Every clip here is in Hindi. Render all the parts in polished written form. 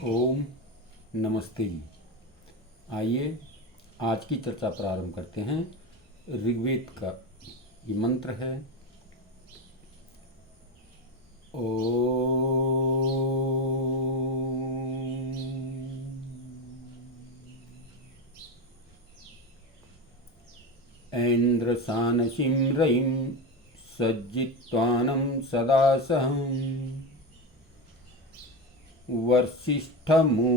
ओम नमस्ते जी। आइए आज की चर्चा प्रारंभ करते हैं। ऋग्वेद का ये मंत्र है ओम ऐन्द्रसानसिं रयिं सज्जित्वानं सदा सहं वर्षिष्ठमूतये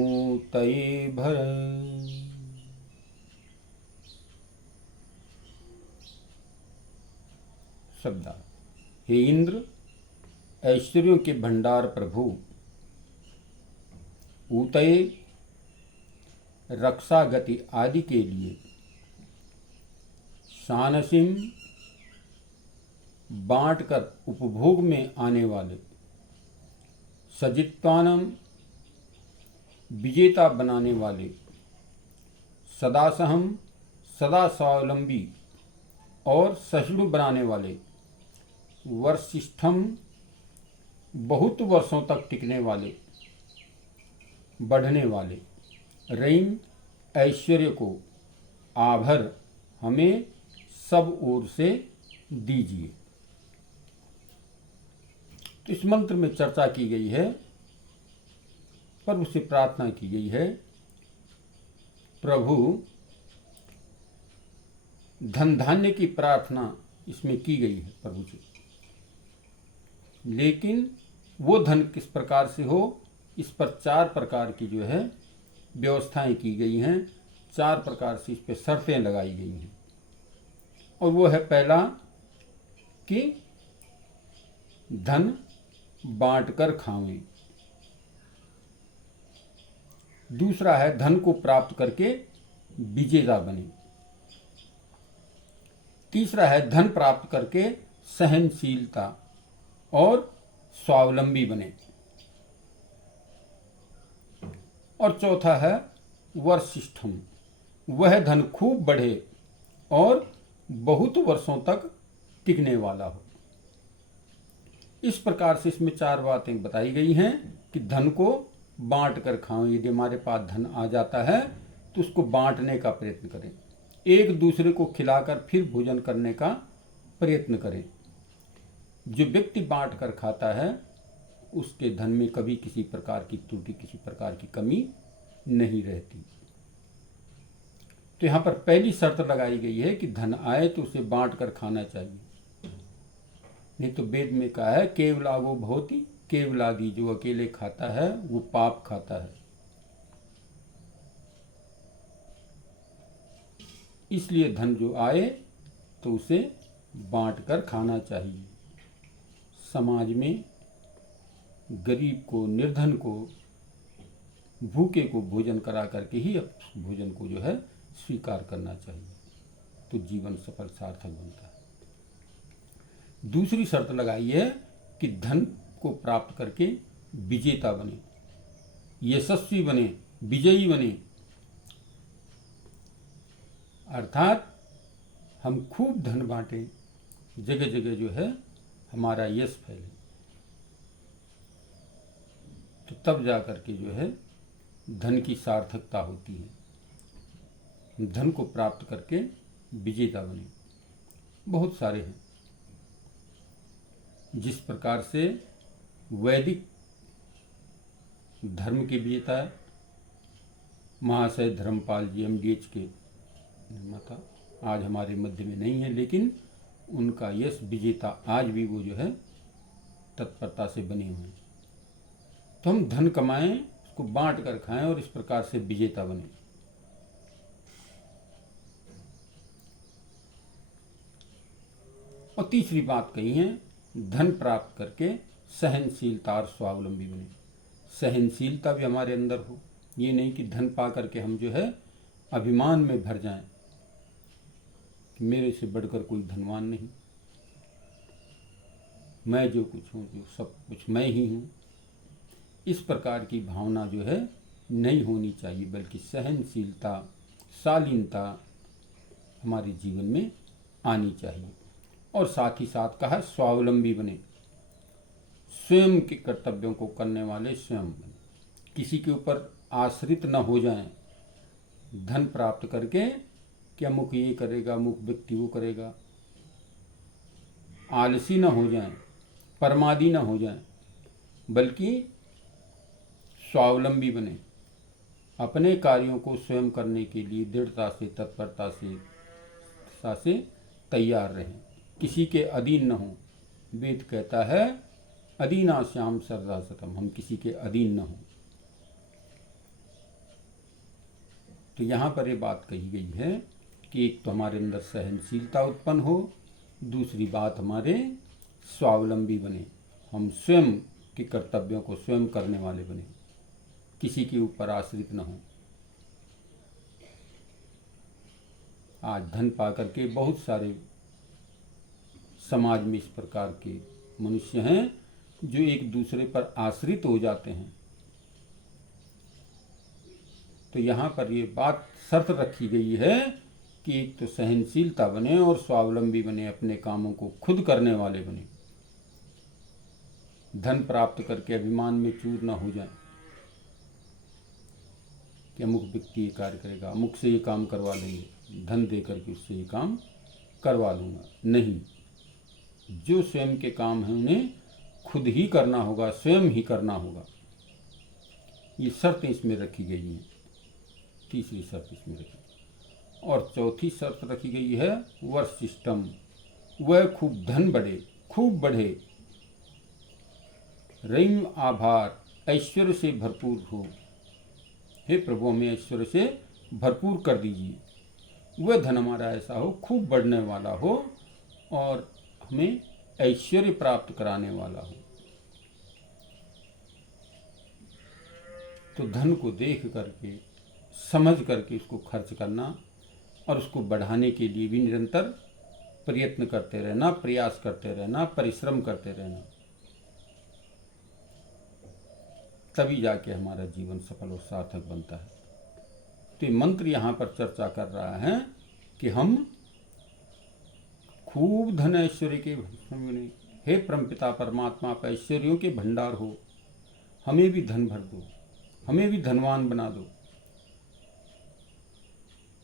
भर। शब्द। हे इंद्र, ऐश्वर्यों के भंडार प्रभु, ऊतये रक्षा गति आदि के लिए, शानसिम बांटकर उपभोग में आने वाले, सजित्वानम विजेता बनाने वाले, सदासहम सदा स्वावलंबी और सहिष्णु बनाने वाले, वर्षिष्ठम बहुत वर्षों तक टिकने वाले, बढ़ने वाले, रईम ऐश्वर्य को आभर हमें सब ओर से दीजिए। तो इस मंत्र में चर्चा की गई है, पर उससे प्रार्थना की गई है, प्रभु धन धान्य की प्रार्थना इसमें की गई है प्रभु से, लेकिन वो धन किस प्रकार से हो, इस पर 4 प्रकार की जो है व्यवस्थाएं की गई हैं। 4 प्रकार से इस पर शर्तें लगाई गई हैं। और वो है, पहला कि धन बांटकर खावें। दूसरा है, धन को प्राप्त करके विजेता बने। तीसरा है, धन प्राप्त करके सहनशीलता और स्वावलंबी बने। और चौथा है वर्षिष्ठम, वह धन खूब बढ़े और बहुत वर्षों तक टिकने वाला हो। इस प्रकार से इसमें 4 बातें बताई गई हैं कि धन को बांट कर खाओ। यदि हमारे पास धन आ जाता है तो उसको बांटने का प्रयत्न करें, एक दूसरे को खिलाकर फिर भोजन करने का प्रयत्न करें। जो व्यक्ति बांट कर खाता है उसके धन में कभी किसी प्रकार की त्रुटि, किसी प्रकार की कमी नहीं रहती। तो यहाँ पर पहली शर्त लगाई गई है कि धन आए तो उसे बांट कर खाना चाहिए। नहीं तो वेद में कहा है, केवलागो भवति केवलादि, जो अकेले खाता है वो पाप खाता है। इसलिए धन जो आए तो उसे बांट कर खाना चाहिए। समाज में गरीब को, निर्धन को, भूखे को भोजन करा करके ही भोजन को जो है स्वीकार करना चाहिए, तो जीवन सफल सार्थक बनता है। दूसरी शर्त लगाई है कि धन को प्राप्त करके विजेता बने, यशस्वी बने, विजयी बने। अर्थात हम खूब धन बांटें, जगह जगह जो है हमारा यश फैले, तो तब जा करके जो है धन की सार्थकता होती है। धन को प्राप्त करके विजेता बने। बहुत सारे हैं। जिस प्रकार से वैदिक धर्म के विजेता महाशय धर्मपाल जी MDH के निर्माता आज हमारे मध्य में नहीं है, लेकिन उनका यश विजेता आज भी वो जो है तत्परता से बने हुए हैं। तो हम धन कमाएं, उसको बांट कर खाएं और इस प्रकार से विजेता बने। और तीसरी बात कही है, धन प्राप्त करके सहनशीलता और स्वावलंबी बने। सहनशीलता भी हमारे अंदर हो। ये नहीं कि धन पा करके हम जो है अभिमान में भर जाएं कि मेरे से बढ़कर कोई धनवान नहीं, मैं जो कुछ हूँ, जो सब कुछ मैं ही हूँ। इस प्रकार की भावना जो है नहीं होनी चाहिए, बल्कि सहनशीलता, शालीनता हमारे जीवन में आनी चाहिए। और साथ ही साथ कहा, स्वावलंबी बने, स्वयं के कर्तव्यों को करने वाले स्वयं बने। किसी के ऊपर आश्रित न हो जाएं, धन प्राप्त करके कि अमुक ये करेगा, अमुक व्यक्ति वो करेगा। आलसी न हो जाएं, परमादी न हो जाएं, बल्कि स्वावलंबी बने, अपने कार्यों को स्वयं करने के लिए दृढ़ता से, तत्परता से तैयार रहें, किसी के अधीन न हो। वेद कहता है अधीना श्याम सरदा सतम, हम किसी के अधीन न हो। तो यहाँ पर ये बात कही गई है कि एक तो हमारे अंदर सहनशीलता उत्पन्न हो, दूसरी बात हमारे स्वावलंबी बने, हम स्वयं के कर्तव्यों को स्वयं करने वाले बने, किसी के ऊपर आश्रित न हो। आज धन पा करके बहुत सारे समाज में इस प्रकार के मनुष्य हैं जो एक दूसरे पर आश्रित हो जाते हैं। तो यहाँ पर ये बात शर्त रखी गई है कि एक तो सहनशीलता बने और स्वावलंबी बने, अपने कामों को खुद करने वाले बने, धन प्राप्त करके अभिमान में चूर न हो जाए कि अमुक व्यक्ति ये कार्य करेगा, अमुक से ये काम करवा लेंगे, धन दे करके उससे ये काम करवा लूँगा। नहीं, जो स्वयं के काम हैं उन्हें खुद ही करना होगा, स्वयं ही करना होगा। ये शर्तें इसमें रखी गई हैं, तीसरी शर्त इसमें रखी। और चौथी शर्त रखी गई है वर्शिष्टम, वह खूब धन बढ़े, खूब बढ़े, रईम आभार, ऐश्वर्य से भरपूर हो। हे प्रभु, हमें ऐश्वर्य से भरपूर कर दीजिए। वह धन हमारा ऐसा हो, खूब बढ़ने वाला हो और हमें ऐश्वर्य प्राप्त कराने वाला हो। तो धन को देख करके, समझ करके उसको खर्च करना और उसको बढ़ाने के लिए भी निरंतर प्रयत्न करते रहना, प्रयास करते रहना, परिश्रम करते रहना, तभी जाके हमारा जीवन सफल और सार्थक बनता है। तो मंत्र यहाँ पर चर्चा कर रहा है कि हम खूब धन ऐश्वर्य के बने। हे परमपिता परमात्मा, आप ऐश्वर्यों के भंडार हो, हमें भी धन भर दो, हमें भी धनवान बना दो।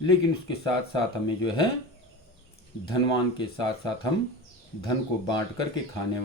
लेकिन उसके साथ साथ हमें जो है धनवान के साथ साथ हम धन को बांट करके खाने